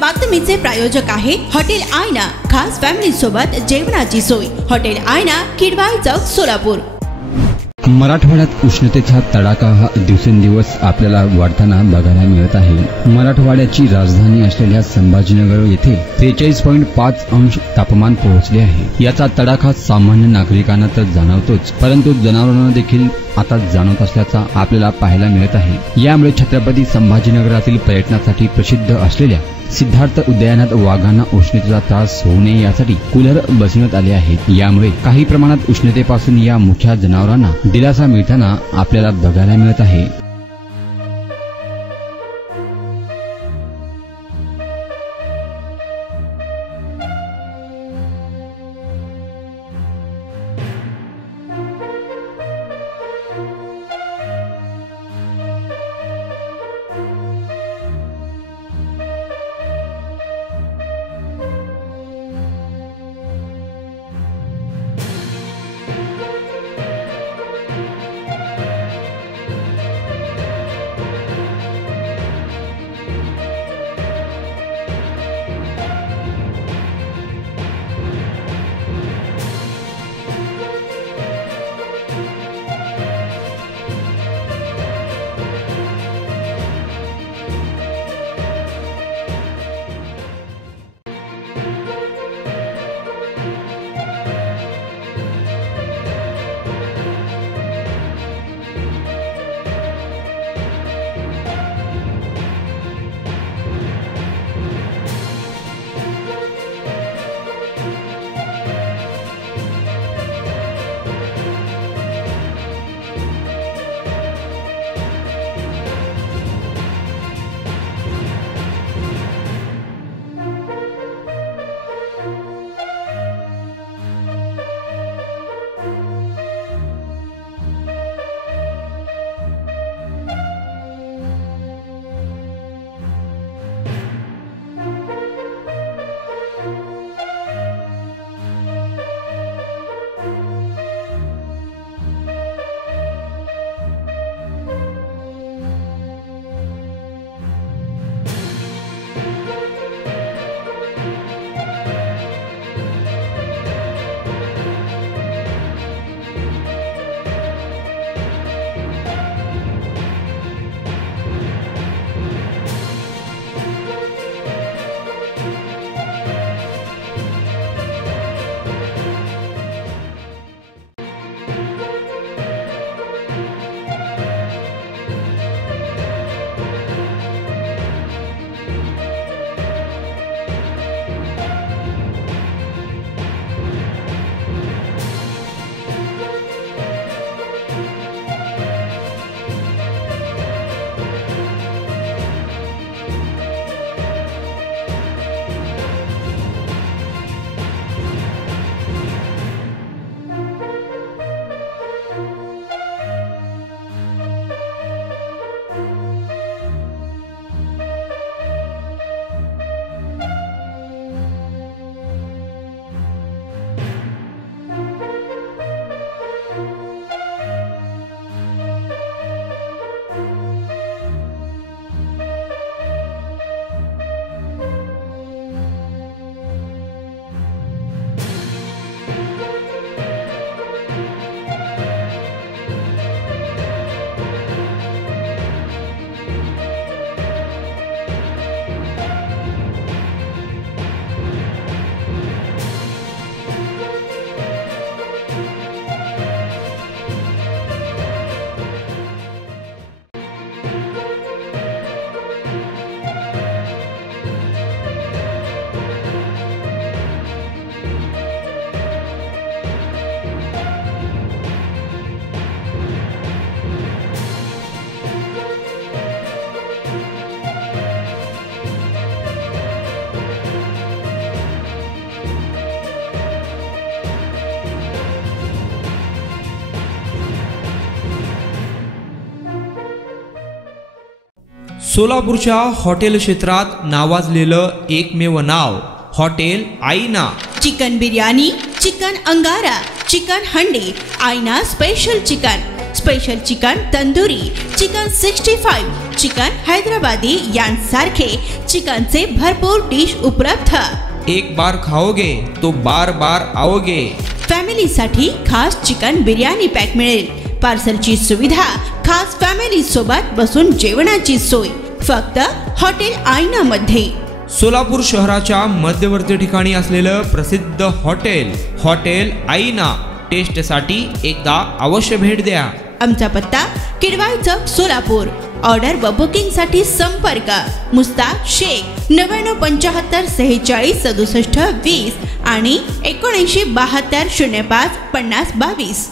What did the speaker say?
बातमीचे प्रायोजक आहे हॉटेल आयना। खास फॅमिली सोबत जेवणाची सोय। हॉटेल आयना, किडवाई चौक, सोलापूर। मराठवाड्यात उष्णतेचा तडाखा हा दिवसेंदिवस आपल्याला वाढताना बघायला मिळत आहे। मराठवाड्याची राजधानी असलेल्या संभाजीनगर येथे 43.5 अंश तापमान पोहोचले आहे। याचा तडाखा सामान्य नागरिकांना तर जाणवतोच, परंतु जनावरांना देखील आता जाणवत असल्याचा आपल्याला पाहायला मिळत आहे। यामुळे छत्रपती संभाजीनगरातील पर्यटनासाठी प्रसिद्ध असलेल्या सिद्धार्थ उद्यानात वाघांना उष्णतेचा त्रास होऊ नये यासाठी कूलर बसवण्यात आले आहेत। यामुळे काही प्रमाणात उष्णतेपासून या मुख्य जनावरांना दिलासा मिळताना आपल्याला बघायला मिळत आहे। सोलापूरच्या हॉटेल क्षेत्रात नावाजलेलं एकमेव नाव हॉटेल आईना। चिकन बिर्याणी, चिकन अंगारा, चिकन हंडी, आईना special chicken, special chicken tandoori, chicken 65, chicken Hyderabadi यांसारखे चिकनचे भरपूर डिश उपलब्ध। एक बार खाओगे तो बार बार आओगे। फॅमिलीसाठी खास चिकन बिर्याणी पॅक मिळेल। पार्सलची सुविधा, खास फॅमिली सोबत बसून जेवणाची सोय फक्त हॉटेल आईना मध्ये। सोलापूर शहराच्या मध्यवर्ती ठिकाणी असलेलं प्रसिद्ध हॉटेल आईना टेस्टसाठी एकदा अवश्य भेट द्या। आमचा पत्ता किडवाई चौक सोलापूर। ऑर्डर व बुकिंग साठी संपर्क मुस्ताक शेख 9975 46 67 20 आणि 7972 05 50 22।